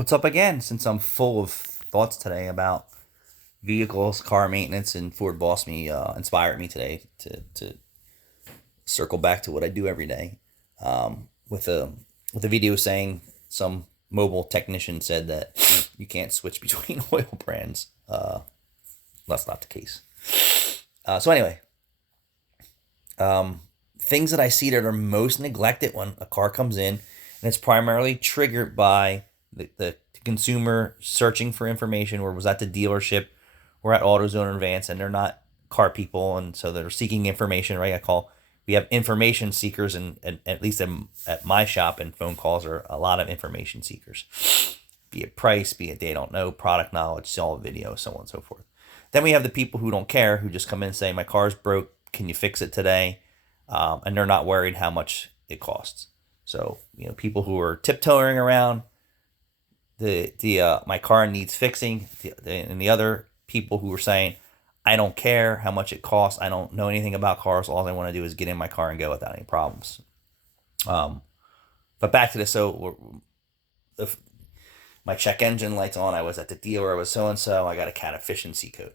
What's up again? Since I'm full of thoughts today about vehicles, car maintenance, and Ford Boss Me inspired me today to circle back to what I do every day. With a video saying some mobile technician said that you can't switch between oil brands. That's not the case. So anyway, um, things that I see that are most neglected when a car comes in, and it's primarily triggered by the consumer searching for information, or was at the dealership or at AutoZone or Advance, and they're not car people, and so they're seeking information, right? We have information seekers, and at least at my shop, and phone calls are a lot of information seekers, be it price, be it they don't know, product knowledge, sell a video, so on and so forth. Then we have the people who don't care, who just come in and say, my car's broke, can you fix it today? And they're not worried how much it costs. So, people who are tiptoeing around the my car needs fixing, and the other people who are saying, I don't care how much it costs, I don't know anything about cars, all I want to do is get in my car and go without any problems. But back to this. So if my check engine light's on, I was at the dealer, I was so and so, I got a cat efficiency code.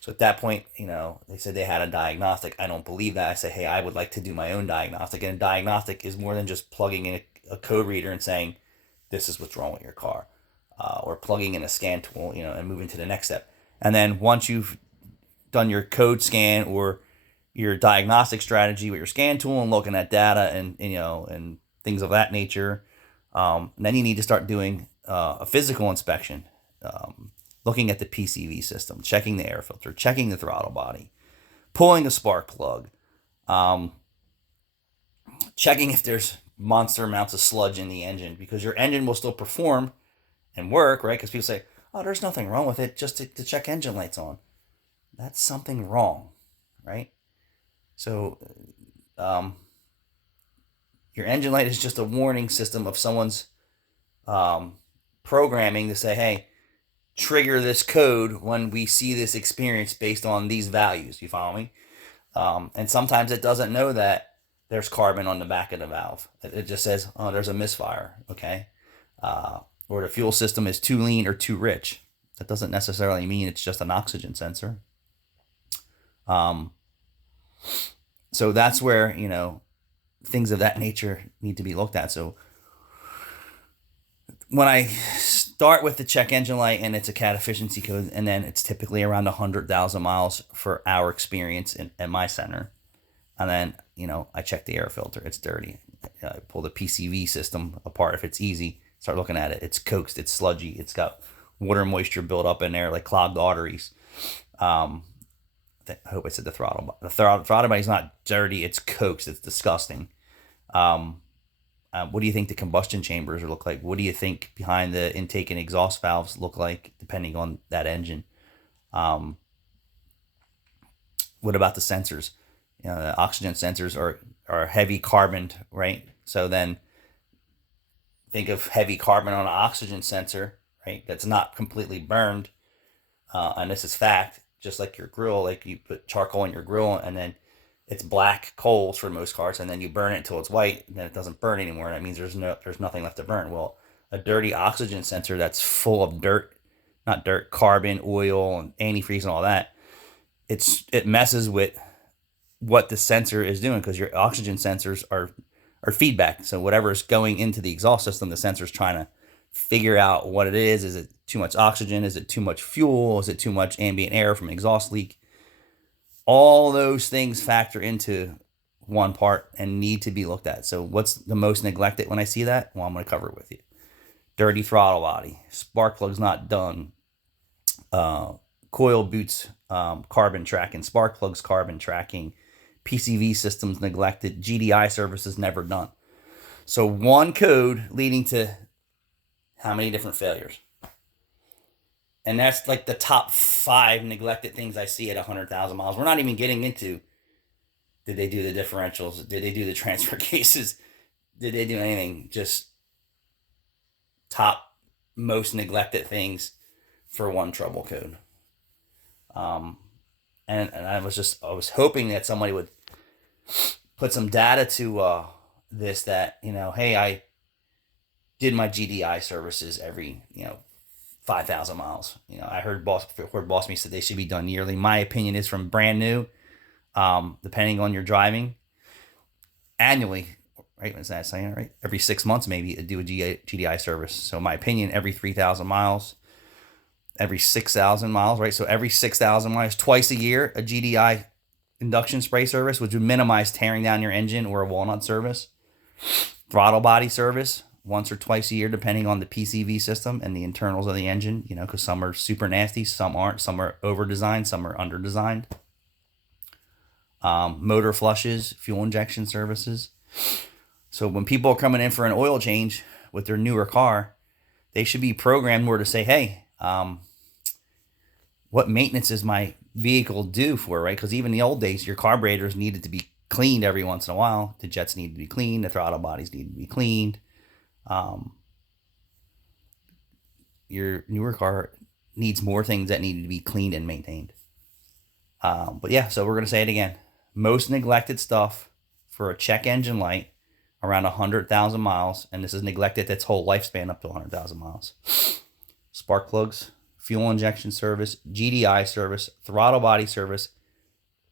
So at that point, they said they had a diagnostic. I don't believe that. I say, hey, I would like to do my own diagnostic. And a diagnostic is more than just plugging in a code reader and saying, this is what's wrong with your car, or plugging in a scan tool, and moving to the next step. And then once you've done your code scan or your diagnostic strategy with your scan tool and looking at data and things of that nature, then you need to start doing a physical inspection, looking at the PCV system, checking the air filter, checking the throttle body, pulling a spark plug, checking if there's monster amounts of sludge in the engine, because your engine will still perform and work, right? Because people say, oh, there's nothing wrong with it, just to check engine lights on. That's something wrong, right? So your engine light is just a warning system of someone's programming to say, hey, trigger this code when we see this experience based on these values. You follow me? And sometimes it doesn't know that there's carbon on the back of the valve. It just says, oh, there's a misfire, okay? Or the fuel system is too lean or too rich. That doesn't necessarily mean it's just an oxygen sensor. So that's where, things of that nature need to be looked at. So when I start with the check engine light and it's a cat efficiency code, and then it's typically around 100,000 miles for our experience at my center. And then, I check the air filter. It's dirty. I pull the PCV system apart if it's easy. Start looking at it. It's coaxed. It's sludgy. It's got water moisture built up in there, like clogged arteries. I hope I said the throttle. The throttle body's not dirty. It's coaxed. It's disgusting. What do you think the combustion chambers look like? What do you think behind the intake and exhaust valves look like, depending on that engine? What about the sensors? The oxygen sensors are heavy carboned, right? So then think of heavy carbon on an oxygen sensor, right? That's not completely burned. And this is fact, just like your grill, like you put charcoal in your grill and then it's black coals for most cars, and then you burn it until it's white, and then it doesn't burn anymore. That means there's nothing left to burn. Well, a dirty oxygen sensor that's full of dirt, not dirt, carbon, oil, and antifreeze and all that, it messes with what the sensor is doing, because your oxygen sensors are feedback. So whatever is going into the exhaust system, the sensor's trying to figure out what it is. Is it too much oxygen? Is it too much fuel? Is it too much ambient air from an exhaust leak? All those things factor into one part and need to be looked at. So what's the most neglected when I see that? Well, I'm going to cover it with you. Dirty throttle body, spark plugs not done, coil boots carbon tracking, spark plugs carbon tracking, PCV systems neglected, GDI services never done. So one code leading to how many different failures? And that's like the top 5 neglected things I see at 100,000 miles. We're not even getting into, did they do the differentials? Did they do the transfer cases? Did they do anything? Just top most neglected things for one trouble code. And I was hoping that somebody would put some data to this, that, hey, I did my GDI services every 5,000 miles. I heard Boss Me said they should be done yearly. My opinion is from brand new, depending on your driving, annually. Right? Is that saying it right? Every 6 months, maybe do a GDI service. So my opinion, every 3,000 miles, every 6,000 miles, right? So every 6,000 miles, twice a year, a GDI induction spray service, which would minimize tearing down your engine, or a walnut service. Throttle body service once or twice a year, depending on the PCV system and the internals of the engine, because some are super nasty, some aren't, some are over designed, some are under designed. Motor flushes, fuel injection services. So when people are coming in for an oil change with their newer car, they should be programmed more to say, hey, what maintenance is my vehicle due for, right? Because even in the old days, your carburetors needed to be cleaned every once in a while. The jets need to be cleaned. The throttle bodies need to be cleaned. Your newer car needs more things that need to be cleaned and maintained. But yeah, so we're going to say it again. Most neglected stuff for a check engine light around 100,000 miles, and this is neglected its whole lifespan up to 100,000 miles. Spark plugs, fuel injection service, GDI service, throttle body service,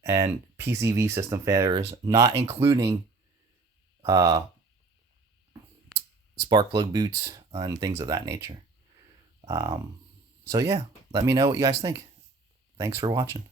and PCV system failures, not including spark plug boots and things of that nature. So yeah, let me know what you guys think. Thanks for watching.